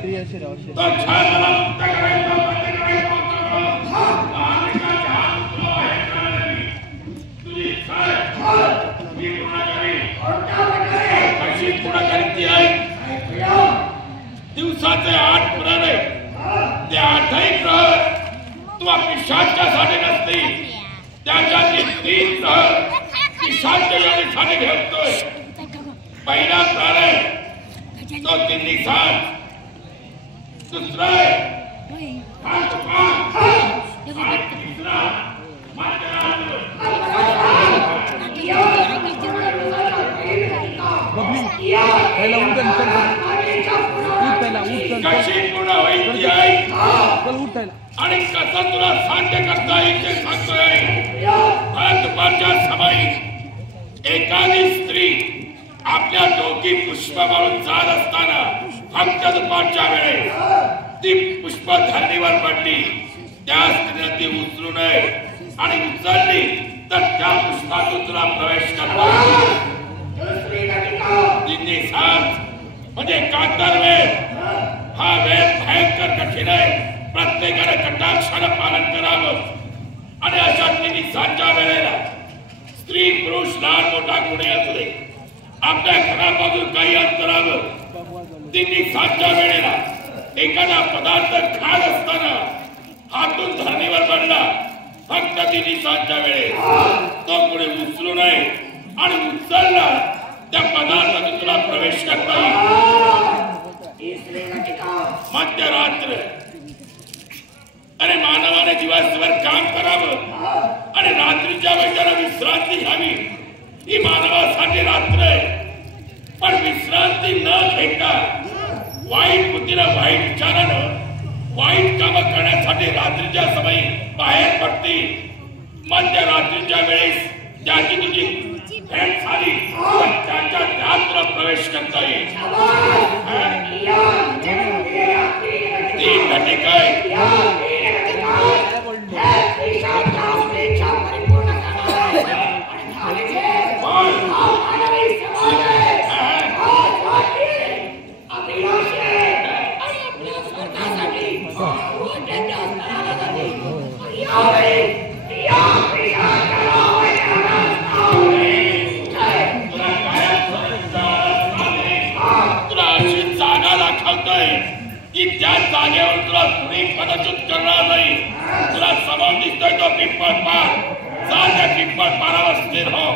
तो छान मला मुक्त करायचा बंद करायचा तुझी कशी पूर्ण करती आहे दिवसाचे 8 प्रहर आहे ते 8ही प्रहर तुला पिशाच्यासाठी नसते त्याच्यातले 3 प्रहर पिशाच्यासाठी ठेवतोय पहिला प्रहर आहे तो तिन्ही साथ दूसरा है कशी पूर्ण व्हायची आहे आणि कसं तुला साध्य करता येईल ते सांगतोय दुपारच्या समयी एखादी स्त्री आपल्या डोकी पुष्प मारून जात असताना फक्त दुपारच्या वेळेस ती पुष्प धरणीवर पडली त्या स्त्रीने ती उचलू नये आणि उचलली तर त्या पुष्पातून तुला प्रवेश करता तिन्ही साथ म्हणजे कातर वेळ हा वेळ भयंकर कठीण आहे प्रत्येकाने कटाक्षानं पालन करावं आणि अशा तिन्ही सातच्या वेळेला स्त्री पुरुष लहान मोठा कोणी असू दे आपल्या घरापासून काही अंतरावर तिन्ही सातच्या वेळेला एखादा पदार्थ खात असताना हातून धरणीवर पडला फक्त तिन्ही सातच्या वेळेस तो पुढे उचलू नये आणि उचलला त्या पदार्थातून तुला प्रवेश करता येईल मध्यरात्र अरे मानवाने दिवसभर काम करावं आणि रात्रीच्या वेळी त्याला विश्रांती घ्यावी ही मानवासाठी रात्र आहे पण विश्रांती न घेता वाईट बुद्धीला वाईट विचारानं वाईट कामं करण्यासाठी रात्रीच्या समयी बाहेर पडते मध्यरात्रीच्या वेळेस ज्याची तुझी भेट झाली त्याच्या त्यात तुला प्रवेश करता येईल ती घटिका आहे की त्या जागेवर तुला कुणी पदच्युत करणार नाही तुला समोर दिसतोय तो पिंपळ पार जा त्या पिंपळ पारावर स्थिर हो